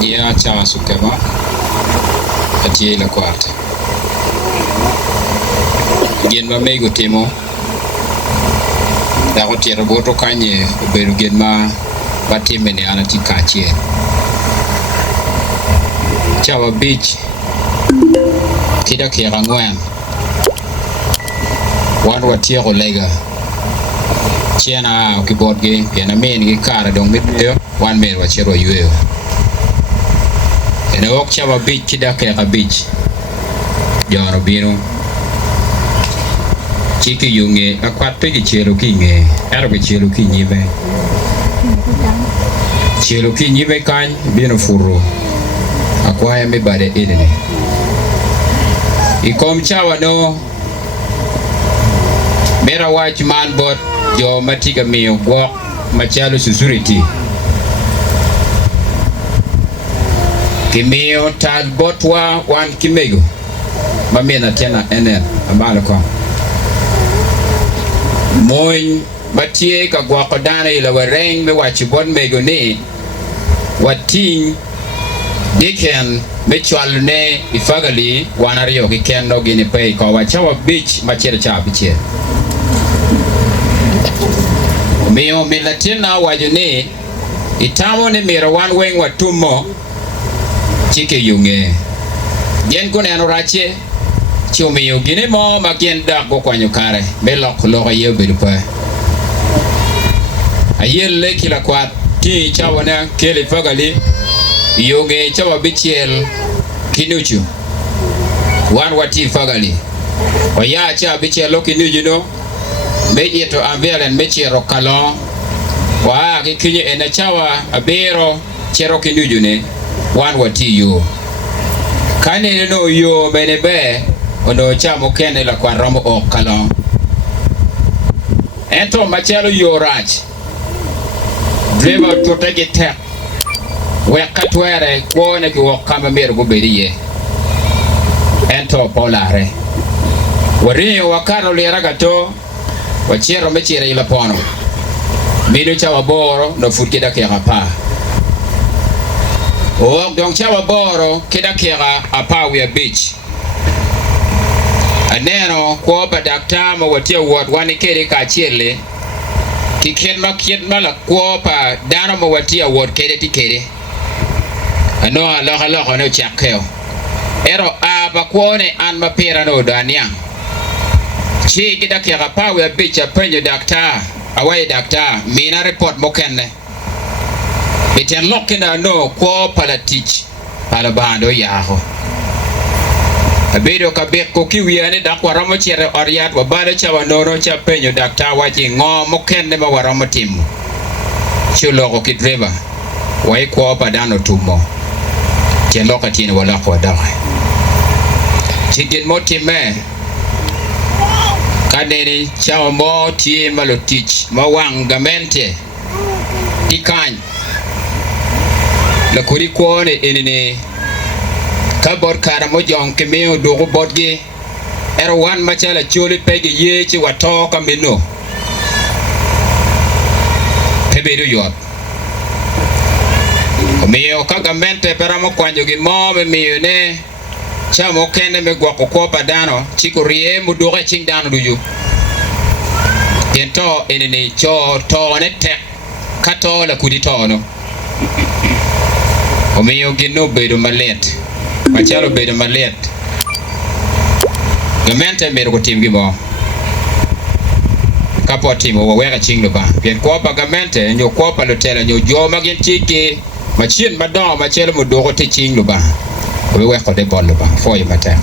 ya cha sukema atie la kwat gen ma mego timo da ko tiero boto kanye obedo gen ma batime ne anati kachie chawa beach kida kira ngwan wan watiero lega chiena okibodge piana men gi kara dong midyo wan mer wachero yueo ene ok chawa beach kida kira beach joro biro chiki yunge akwat pegi chelo kinge ero ke chelo kinyibe kany bino furo akwaya me bade edene ikom chawa no mera wach man bot jo matiga miyo go machalo susuriti kimiyo tal botwa wan kimego mamena tena enen amalo ko moy batie ka gwa kodana ila wareng me wachi bon mego ni wating diken me chwal ne ifagali wanario ki kendo gini pay ko wachawa beach machere cha biche miyo milatina wajuni itamo ni mira wan weng watumo chike yunge gen kone anorache chumiyo gini mo magien dak go kwanyo kare me loko yeo bedupa ayel leki la kwat ki chawa na kele fagali yunge chawa bichiel kinuchu wan wati fagali o ya cha bichiel kinuju no meje to ambelen mechero kalon wa ki kinye ena chawa abero chero kinuju ne wan wati yo kane no yo benebe ono chamo kene la kwa romo o kalon ento machelo yo rach driver to take it we katwere kwone ki wakama mero go beriye ento polare wari wakano lera gato wachero mechira ila pono bido chawa boro no futkida kera pa o donc chawa boro kida kera apa we beach aneno ko ba dakta ma watia wot wani kere ka chiele kiken mala ko pa dano ma watia wot kere tikere ano aloha no chakeo ero aba kuone an mapira no dania chi gida kera pa we bicha penyo dakta awai dakta mina report mokenne iten lokina no ko pala teach pala bando yaho abedo kabek ko kiwiane dak waramo chere oriat wa bado chawa nono cha penyo dakta wachi ngo mokenne ma waramo timu chulo ko kidreva wai ko pa dano tumo chen loka tini wala ko dawa chigin motime kadeni chawa mo tie malo teach ma wangamente ikany la kuri kuone enene kabor kara mo jong ke meo dogo bodge ero wan machala chole pege yeche watoka meno pebedo yot meo kagamente peramo kwanjo gi mo me meo ne chamo kende me gwako ko padano chiko rie mudoge ching dano duju tento enene cho to ne tek kato la kudi tono o meo gino bedo malet machalo bedo malet gamente mero tim gibo kapo timo wega chinglo ba pien ko pa gamente nyo ko pa lotela nyo joma gin chiki machien madon machelo mudogo te chinglo ba we ko de bollo ba foyo mata